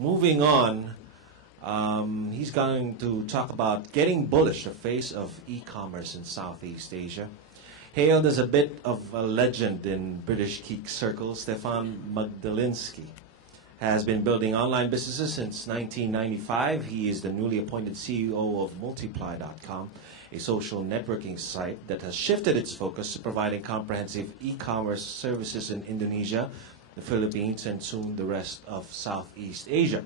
moving on, he's going to talk about getting bullish, the face of e-commerce in Southeast Asia. Hailed as a bit of a legend in British geek circles, Stepan Magdalinski has been building online businesses since 1995. He is the newly appointed CEO of Multiply.com, a social networking site that has shifted its focus to providing comprehensive e-commerce services in Indonesia, the Philippines, and soon the rest of Southeast Asia.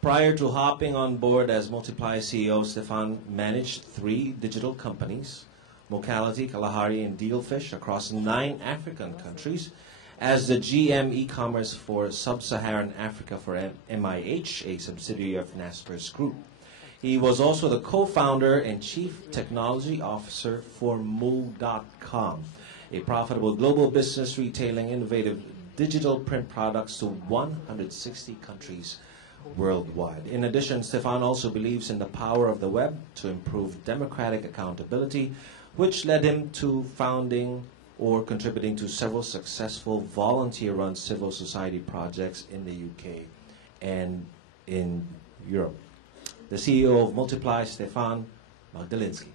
Prior to hopping on board as Multiply CEO, Stepan managed 3 digital companies, Mocality, Kalahari, and Dealfish, across 9 African countries, as the GM e-commerce for Sub-Saharan Africa for MIH, a subsidiary of Naspers Group. He was also the co-founder and chief technology officer for Move.com, a profitable global business retailing innovative digital print products to 160 countries worldwide. In addition, Stepan also believes in the power of the web to improve democratic accountability, which led him to founding or contributing to several successful volunteer-run civil society projects in the UK and in Europe. The CEO of Multiply, Stepan Magdalinski.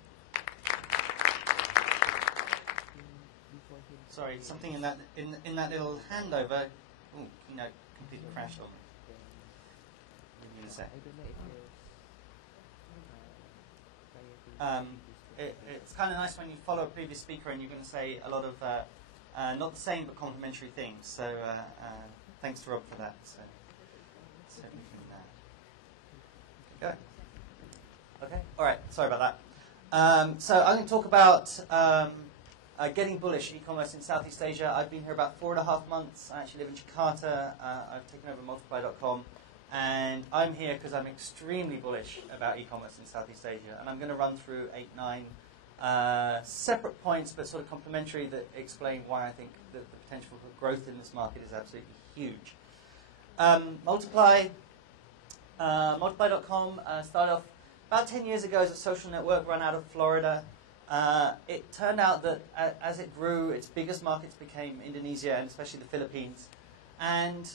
Sorry, something in that little handover. Oh, keynote completely crashed on me. Give me a sec. It's kind of nice when you follow a previous speaker and you're going to say a lot of not the same but complementary things. So thanks to Rob for that. So we can go. Okay. All right. Sorry about that. So I'm going to talk about getting bullish e-commerce in Southeast Asia. I've been here about 4.5 months. I actually live in Jakarta. I've taken over Multiply.com. And I'm here because I'm extremely bullish about e-commerce in Southeast Asia. And I'm going to run through 8, 9 separate points, but sort of complementary, that explain why I think that the potential for growth in this market is absolutely huge. Multiply.com started off about 10 years ago as a social network run out of Florida. It turned out that as it grew, its biggest markets became Indonesia and especially the Philippines. And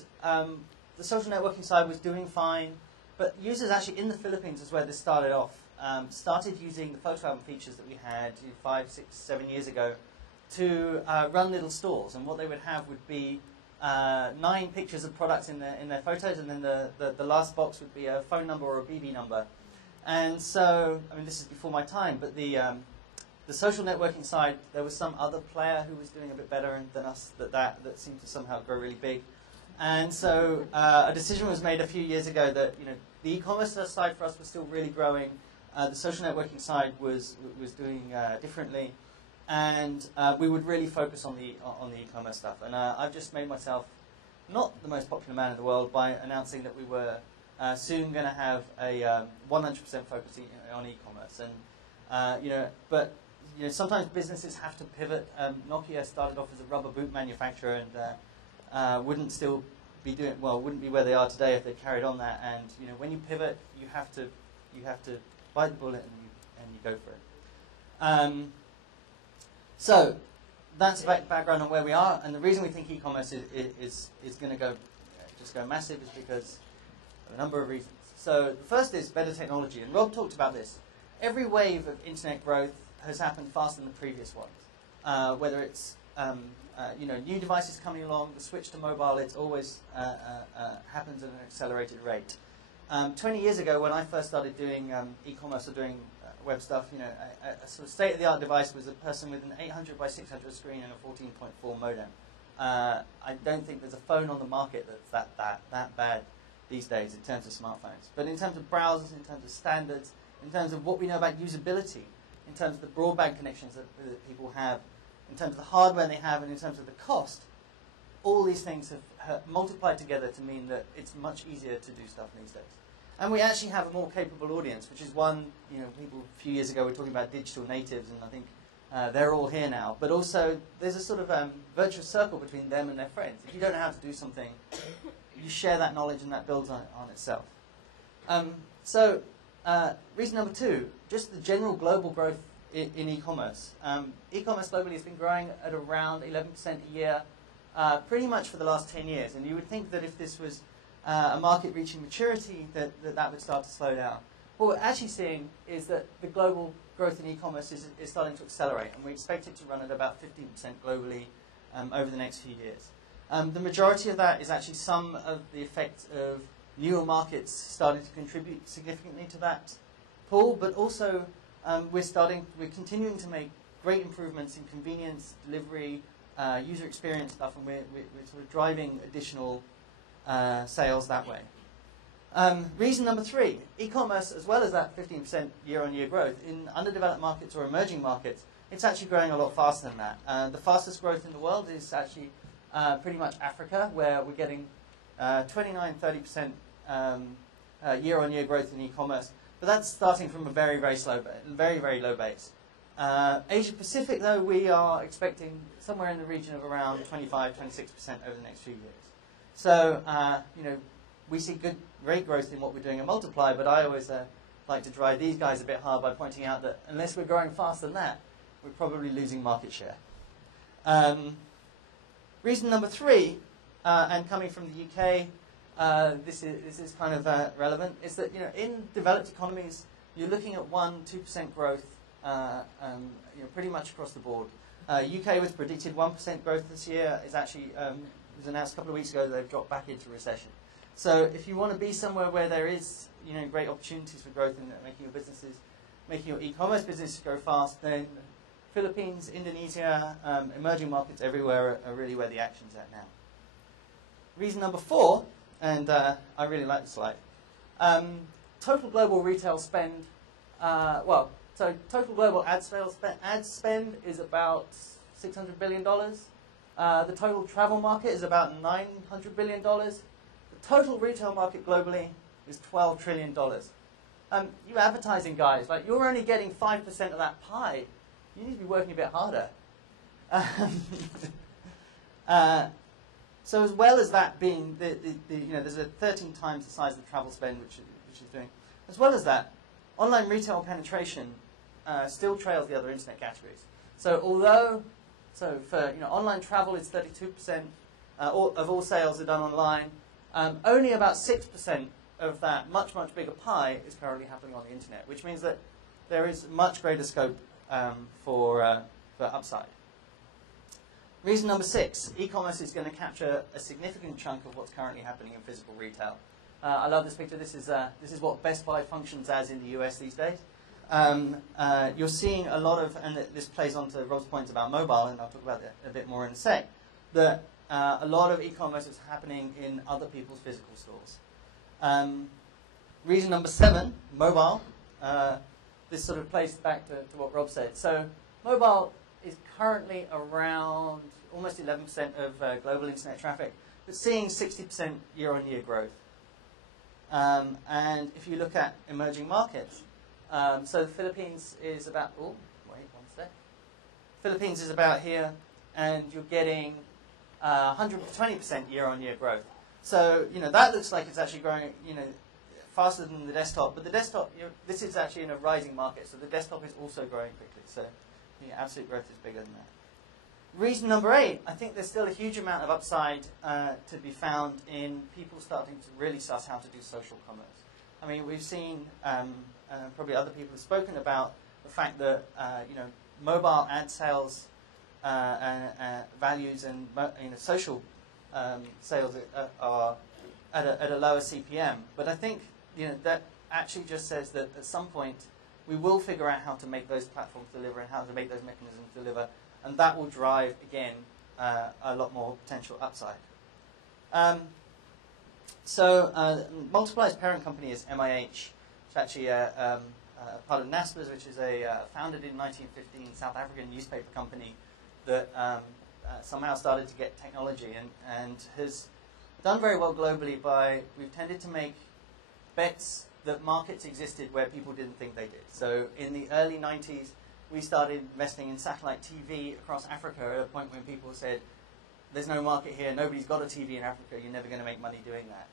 the social networking side was doing fine, but users actually in the Philippines is where this started off. Started using the photo album features that we had 5, 6, 7 years ago to run little stores. And what they would have would be 9 pictures of products in their photos, and then the last box would be a phone number or a BB number. And so, I mean, this is before my time, but the social networking side, there was some other player who was doing a bit better than us that seemed to somehow grow really big. And so a decision was made a few years ago that the e-commerce side for us was still really growing. The social networking side was doing differently, and we would really focus on the e-commerce stuff. And I've just made myself not the most popular man in the world by announcing that we were soon going to have a 100% focus on e-commerce. And but sometimes businesses have to pivot. Nokia started off as a rubber boot manufacturer and wouldn't be where they are today if they carried on that. And when you pivot, you have to bite the bullet and you go for it. So that's the background on where we are, and the reason we think e-commerce is going to just go massive is because of a number of reasons. So the first is better technology, and Rob talked about this. Every wave of internet growth has happened faster than the previous ones. Whether it's new devices coming along, the switch to mobile, it always happens at an accelerated rate. 20 years ago, when I first started doing e-commerce or doing web stuff, a sort of state-of-the-art device was a person with an 800 by 600 screen and a 14.4 modem. I don't think there's a phone on the market that's that bad these days in terms of smartphones. But in terms of browsers, in terms of standards, in terms of what we know about usability, in terms of the broadband connections that people have, in terms of the hardware they have, and in terms of the cost, all these things have multiplied together to mean that it's much easier to do stuff these days. And we actually have a more capable audience, which is one, people a few years ago were talking about digital natives, and I think they're all here now. But also, there's a sort of virtuous circle between them and their friends. If you don't know how to do something, you share that knowledge and that builds on itself. Reason number 2, just the general global growth in e-commerce. E-commerce globally has been growing at around 11% a year, pretty much for the last 10 years. And you would think that if this was a market reaching maturity, that would start to slow down. What we're actually seeing is that the global growth in e-commerce is starting to accelerate, and we expect it to run at about 15% globally over the next few years. The majority of that is actually some of the effect of newer markets starting to contribute significantly to that pool, but also we're continuing to make great improvements in convenience, delivery, user experience stuff, and we're sort of driving additional sales that way. Reason number 3, e-commerce, as well as that 15% year-on-year growth, in underdeveloped markets or emerging markets, it's actually growing a lot faster than that. The fastest growth in the world is actually pretty much Africa, where we're getting 29-30% year-on-year growth in e-commerce. But that's starting from a very, very low base. Asia Pacific, though, we are expecting somewhere in the region of around 25-26% over the next few years. So, we see great growth in what we're doing in Multiply, but I always like to drive these guys a bit hard by pointing out that unless we're growing faster than that, we're probably losing market share. Reason number 3, and coming from the UK, this is kind of relevant, is that in developed economies, you're looking at 1-2% growth, pretty much across the board. UK was predicted 1% growth this year. Is actually was announced a couple of weeks ago that they've dropped back into recession. So if you want to be somewhere where there is great opportunities for growth in making your e-commerce business grow fast, then Philippines, Indonesia, emerging markets everywhere are really where the action's at now. Reason number 4, and I really like this slide. Total global retail spend. So total global ad spend is about $600 billion. The total travel market is about $900 billion. The total retail market globally is $12 trillion. You advertising guys, you're only getting 5% of that pie. You need to be working a bit harder. So as well as that being, there's a 13 times the size of the travel spend which is doing. As well as that, online retail penetration still trails the other internet categories. So for online travel is 32% of all sales are done online. Only about 6% of that much bigger pie is currently happening on the internet, which means that there is much greater scope for upside. Reason number 6, e-commerce is going to capture a significant chunk of what's currently happening in physical retail. I love this picture. This is what Best Buy functions as in the US these days. You're seeing a lot of, and this plays on to Rob's points about mobile, and I'll talk about that a bit more in a sec, that a lot of e-commerce is happening in other people's physical stores. Reason number 7, mobile. This sort of plays back to what Rob said. So mobile is currently around almost 11% of global internet traffic, but seeing 60% year-on-year growth. And if you look at emerging markets, so the Philippines is about, Philippines is about here, and you're getting 120% year-on-year growth. So, that looks like it's actually growing, faster than the desktop. But the desktop, this is actually in a rising market, so the desktop is also growing quickly. So, absolute growth is bigger than that. Reason number 8, I think there's still a huge amount of upside to be found in people starting to really suss how to do social commerce. I mean, we've seen, probably other people have spoken about the fact that, mobile ad sales values and social sales are at a lower CPM. But I think that actually just says that at some point we will figure out how to make those platforms deliver and how to make those mechanisms deliver, and that will drive again a lot more potential upside. So Multiply's parent company is MIH. It's actually part of Naspers, which is a founded in 1915 South African newspaper company that somehow started to get technology and has done very well globally we've tended to make bets that markets existed where people didn't think they did. So in the early 90s, we started investing in satellite TV across Africa at a point when people said, there's no market here, nobody's got a TV in Africa, you're never going to make money doing that.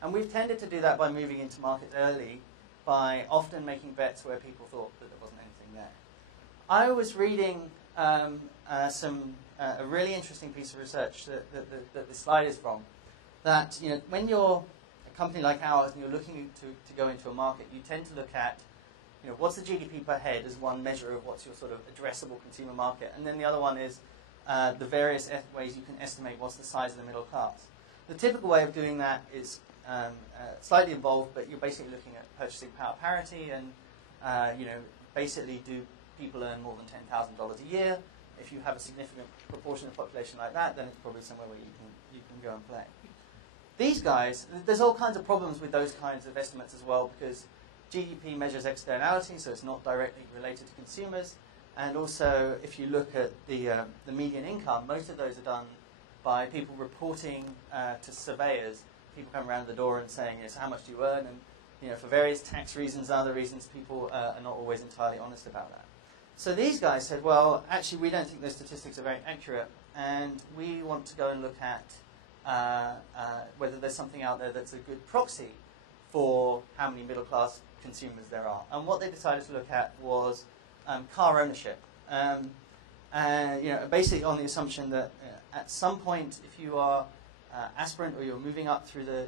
And we've tended to do that by moving into markets early, by often making bets where people thought that there wasn't anything there. I was reading a really interesting piece of research that this slide is from, that when you're company like ours and you're looking to go into a market, you tend to look at, what's the GDP per head as one measure of what's your sort of addressable consumer market, and then the other one is the various ways you can estimate what's the size of the middle class. The typical way of doing that is slightly involved, but you're basically looking at purchasing power parity and, basically do people earn more than $10,000 a year? If you have a significant proportion of the population like that, then it's probably somewhere where you can go and play. These guys, there's all kinds of problems with those kinds of estimates as well, because GDP measures externality, so it's not directly related to consumers. And also, if you look at the median income, most of those are done by people reporting to surveyors. People come around the door and saying, so how much do you earn? And for various tax reasons and other reasons, people are not always entirely honest about that. So these guys said, well, actually, we don't think those statistics are very accurate, and we want to go and look at whether there's something out there that's a good proxy for how many middle-class consumers there are. And what they decided to look at was car ownership. Basically on the assumption that at some point, if you are aspirant or you're moving up through the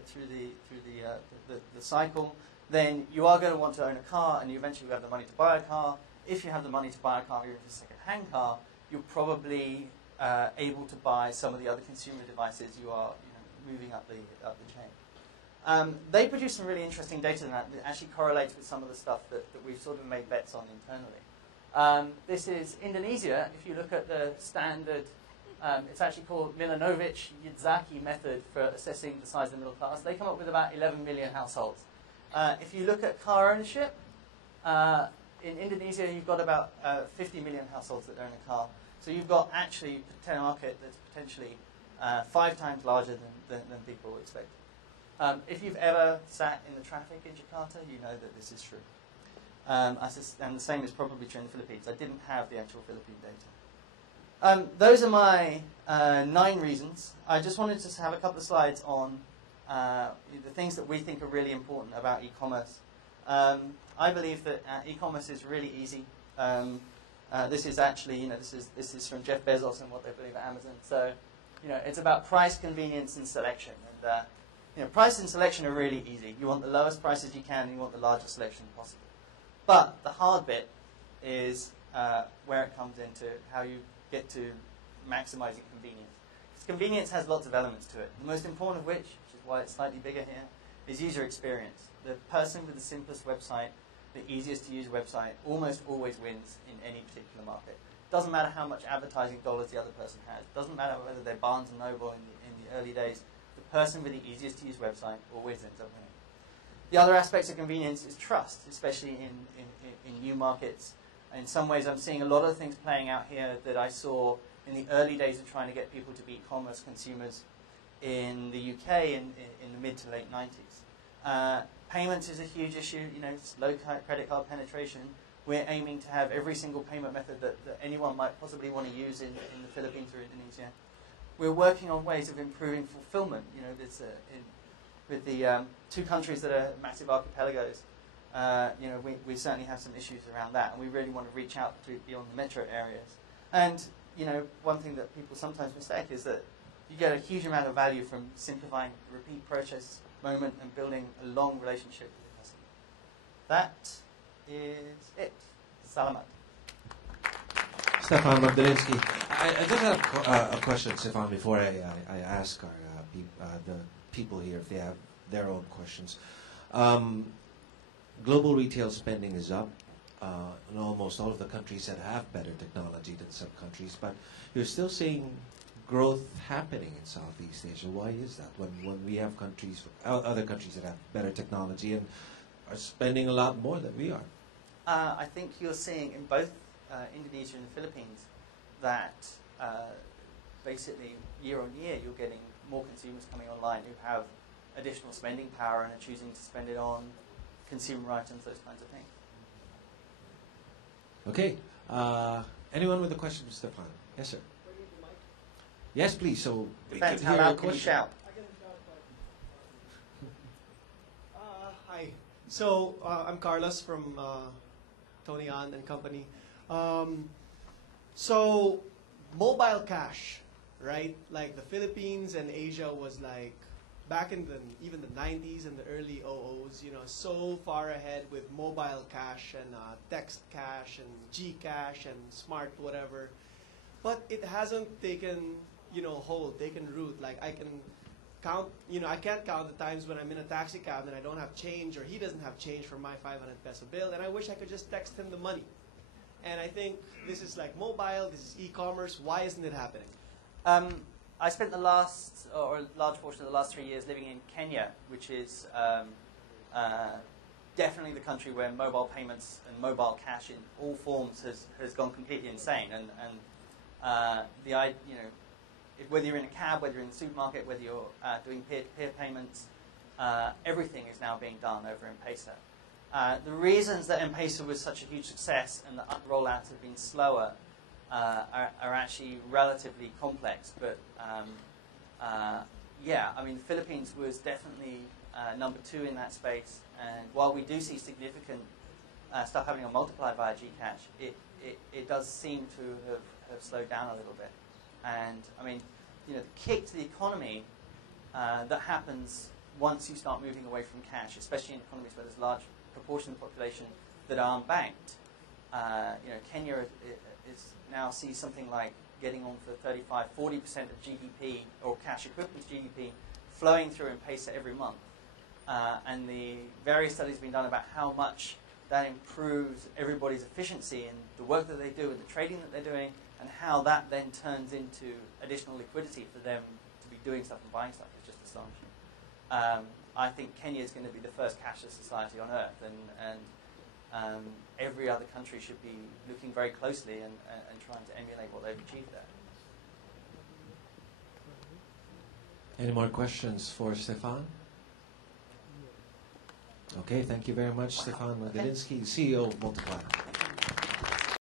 cycle, then you are going to want to own a car, and you eventually have the money to buy a car. If you have the money to buy a car, even if it's a second-hand car, you're probably able to buy some of the other consumer devices you are moving up the chain. They produced some really interesting data that actually correlates with some of the stuff that we've sort of made bets on internally. This is Indonesia. If you look at the standard, it's actually called Milanovic-Yidzaki method for assessing the size of the middle class. They come up with about 11 million households. If you look at car ownership, in Indonesia you've got about 50 million households that own a car. So you've got actually a market that's potentially 5 times larger than people expect. If you've ever sat in the traffic in Jakarta, you know that this is true. And the same is probably true in the Philippines. I didn't have the actual Philippine data. Those are my 9 reasons. I just wanted to have a couple of slides on the things that we think are really important about e-commerce. I believe that e-commerce is really easy. This is actually, this is from Jeff Bezos and what they believe at Amazon. So, it's about price, convenience, and selection. And price and selection are really easy. You want the lowest prices you can, and you want the largest selection possible. But the hard bit is where it comes into how you get to maximizing convenience. Because convenience has lots of elements to it. The most important of which is why it's slightly bigger here, is user experience. The person with the simplest website, the easiest to use website, almost always wins in any particular market. Doesn't matter how much advertising dollars the other person has. Doesn't matter whether they're Barnes & Noble in the early days. The person with the easiest to use website always ends up winning. The other aspects of convenience is trust, especially in new markets. In some ways, I'm seeing a lot of things playing out here that I saw in the early days of trying to get people to be e-commerce consumers in the UK in the mid to late 90s. Payments is a huge issue. It's low credit card penetration. We're aiming to have every single payment method that anyone might possibly want to use in the Philippines or Indonesia. We're working on ways of improving fulfillment. With the 2 countries that are massive archipelagos, we certainly have some issues around that, and we really want to reach out to beyond the metro areas. And one thing that people sometimes mistake is that you get a huge amount of value from simplifying the repeat purchase moment and building a long relationship with the customer. That is it. Salamat. Stepan, Magdalinski. I just have a question, Stepan, before I ask the people here if they have their own questions. Global retail spending is up in almost all of the countries that have better technology than some countries, but you're still seeing growth happening in Southeast Asia. Why is that? When we have other countries that have better technology and are spending a lot more than we are. I think you're seeing in both Indonesia and the Philippines that basically year on year you're getting more consumers coming online who have additional spending power and are choosing to spend it on consumer items, those kinds of things. Okay. Anyone with a question for Stepan? Yes, sir. Yes, please. So Depends how loud can you shout. Hi. So I'm Carlos from Tony An and Company. So mobile cash, right? Like the Philippines and Asia was like back in even the 90s and the early 00s, so far ahead with mobile cash and text cash and Gcash and smart whatever. But it hasn't taken, hold, taken root. Like I can count, I can't count the times when I'm in a taxi cab and I don't have change or he doesn't have change for my 500 peso bill, and I wish I could just text him the money. And I think this is like mobile, this is e-commerce. Why isn't it happening? I spent a large portion of the last 3 years living in Kenya, which is definitely the country where mobile payments and mobile cash in all forms has gone completely insane. Whether you're in a cab, whether you're in the supermarket, whether you're doing peer-to-peer payments, everything is now being done over M-Pesa. The reasons that M-Pesa was such a huge success and the rollouts have been slower are actually relatively complex. But the Philippines was definitely number 2 in that space. And while we do see significant stuff happening on Multiply via Gcash, it does seem to have slowed down a little bit. And the kick to the economy that happens once you start moving away from cash, especially in economies where there's a large proportion of the population that aren't banked. Kenya is now sees something like getting on for 35-40% of GDP or cash equivalent to GDP flowing through M-Pesa every month. And the various studies have been done about how much that improves everybody's efficiency in the work that they do and the trading that they're doing, and how that then turns into additional liquidity for them to be doing stuff and buying stuff is just astonishing. I think Kenya is going to be the first cashless society on earth, and every other country should be looking very closely and trying to emulate what they've achieved there. Any more questions for Stepan? Okay, thank you very much, Stepan Magdalinski, CEO of Multiply.